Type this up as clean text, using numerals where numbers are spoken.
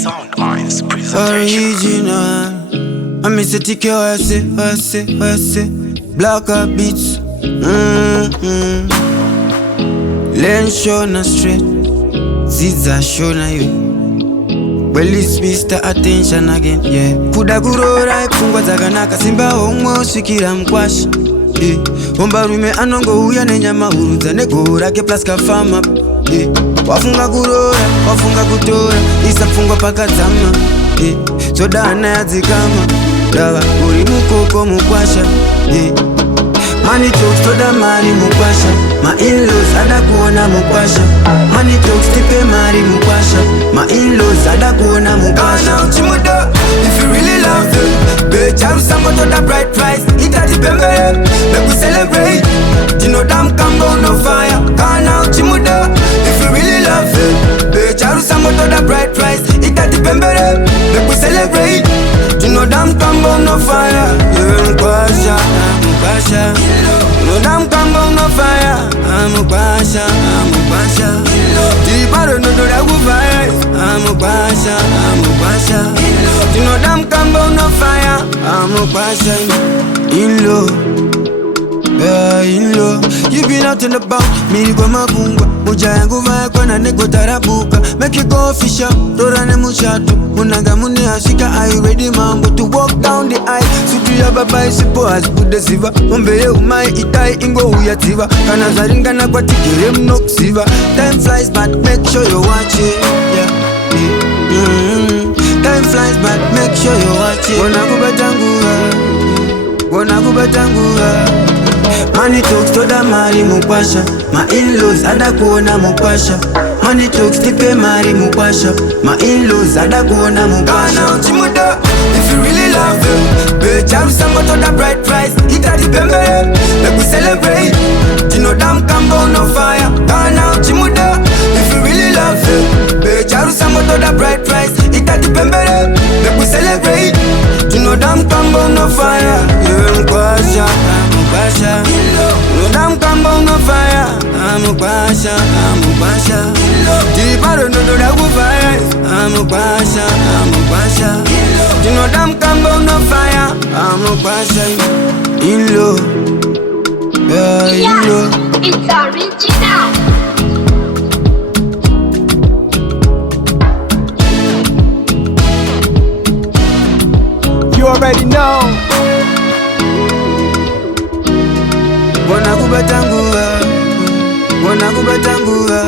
Soundminds presentation. Original. I miss a ticket, I say. Black up beats. Lane show na straight. Ziza show na you. Well, it's Mr. Attention again, yeah. Kuda kurora ipfungwa dzakanaka simba omwe usvikira mkwasha. Omba rume anongo uya nenyama hurudza negora ke plus kafama. Wafunga kurora, wafunga kutora, isa pfungwa pakadzama. Zodana yadzikama, dava uri mukoko mukwasha. Money talks toda mari mukwasha. My in-laws ada kuona mukwasha. Money talks tipe mari mukwasha. My in-laws ada kuona mukwasha. Now chimudo, if you really love them, bitch, I'm somewhat to the bright price. Ita di pembere, make we celebrate. You know damn combo no fire. Now chimudo, if you really love them, bitch, I'm somewhat to the bright price. Ita di pembere, make we celebrate. You know damn combo no fire. Yeah, mukwasha, mukwasha. No damn combo no fire. I'm a pasha. Deeper no do that good vibes. I'm a pasha. You know damn combo no fire. I'm a pasha. In low, yeah, in low. You been out and about. Miri kwa mabungwa. Muja yangu vaya kwa na nego tarabuka. Make you go official. Torane mushatu. Munanga muni ashika. Are you ready mambo to walk down the aisle? Sutu ya baba isipo hazikude siva. Ombeye umai itai ingo uyativa. Kana zaringana kwa tikere mnoksiva. Time flies but make sure you watch it, yeah. Time flies but make sure you watch it. Gonna kubatangura. Money talks toda mari mukwasha. My in-laws ada kuona mukwasha. Money talks tipe mari mukwasha. My in-laws ada kuona mukwasha. Now chimudo, if you really love them, bitch, I'm somewhat to the bright price. Ita di pembere, make we celebrate. You know damn combo no fire. Now chimudo, if you really love them, bitch, I'm somewhat to the bright price. Ita di pembere, make we celebrate. You know damn combo no fire. Yeah, mukwasha. No damn combo no fire. I'm a pasha. Deeper no do that good vibes. I'm a pasha. You know damn combo no fire. I'm a pasha. In low, yeah, in low. It's original. You already know. Gonna kubatangura.